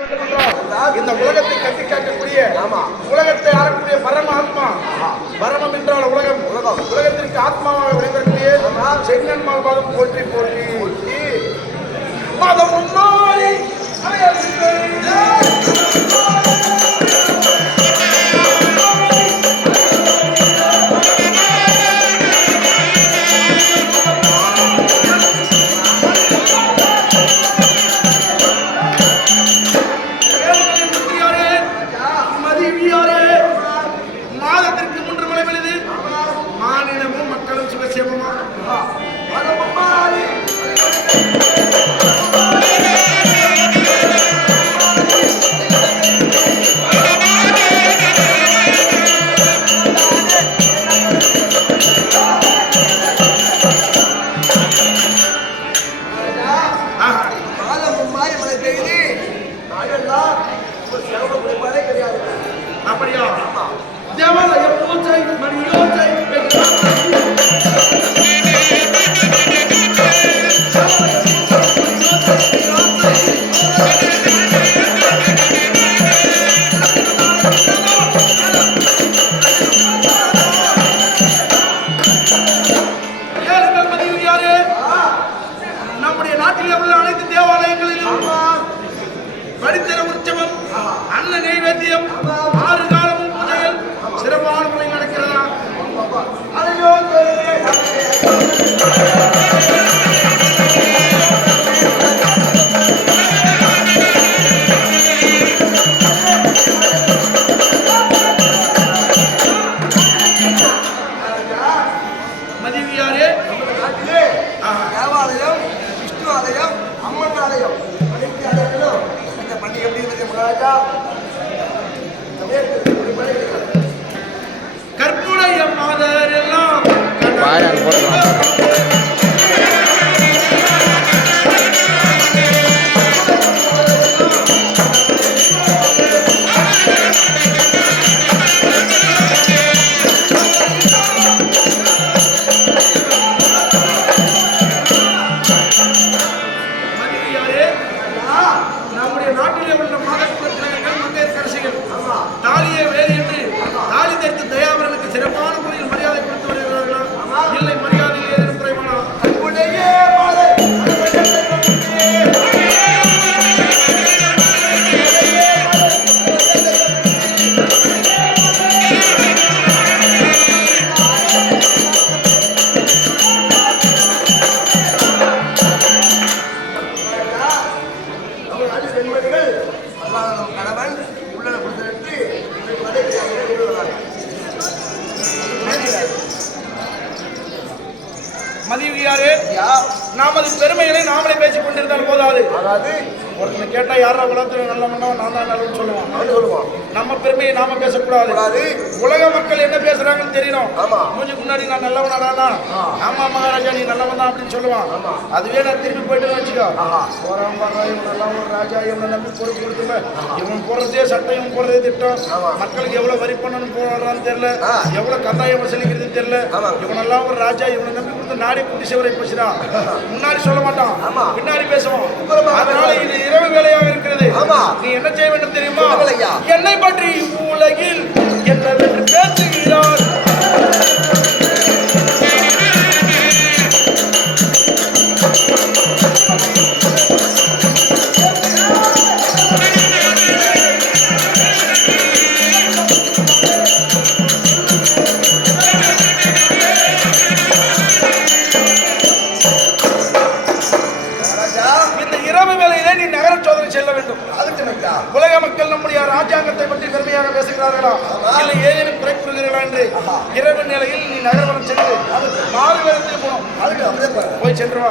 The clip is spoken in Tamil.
இந்த உலகத்தை கட்டி காக்கக்கூடிய உலகத்தை ஆளக்கூடிய பரம ஆத்மா பரமம் என்றால் உலகம் உலகம். உலகத்திற்கு ஆத்மாவாக விளங்கக்கூடிய ஆமா. செங்கன் மால்பாதம் போற்றி போற்றி கற்புடைய மாதர் எல்லாம் வாயை பெண்மணிகள் அல்லாத நம் கணவன் உள்ளன கொடுத்து மழை கிடையாது மதிவியாரே நமது பெருமைகளை நாமளே பேசிக் கொண்டிருந்தால் போதாது. அதாவது ஒருத்தனை கேட்டா யாரா உலகத்துல நல்ல மன்னவன் நான் தான் நல்லவன் சொல்லுவான். அவன் சொல்லுவான். நம்ம பெருமையை நாம பேசக்கூடாது. கூடாது. உலக மக்கள் என்ன பேசுறாங்கன்னு தெரியணும். ஆமா. மூஞ்சி முன்னாடி நான் நல்லவனாடானா ஆமா மகாராஜா நீ நல்லவன் தான் அப்படின்னு சொல்லுவான். அதுவே நான் திரும்பி போயிட்டு வச்சுக்கோ. போறான் இவன் நல்லவன் ராஜா இவனை நம்பி பொறுப்பு கொடுத்துமே. இவன் போறதே சட்டம் இவன் போறதே திட்டம். மக்களுக்கு எவ்வளவு வரி பண்ணணும் போறான்னு தெரியல. எவ்வளவு கட்டாயம் வசூலிக்கிறது தெரியல. இவனெல்லாம் ஒரு ராஜா இவனை நம்பி கொடுத்து நாடி குட்டி சிவரை பேசுறான் முன்னாடி சொல்ல மாட்டான். பின்னாடி அப்புறமா அதனால இது இரவு வேலையாக இருக்கிறது ஆமா. நீ என்ன செய்ய வேண்டும் தெரியுமா. என்னை பற்றி உலகில் என்னவென்று பேசுகிறார் ராஜாங்கத்தை பற்றி பெருமையாக பேசுகிறார்களா? இல்லை ஏதேனும் குறை கூறுகிறார்களா என்று? இரவு நிலையில் நீ நகர்வனம் சென்று மாறு வேளத்தில் போகணும். அதுக்கு போய் சென்று வா.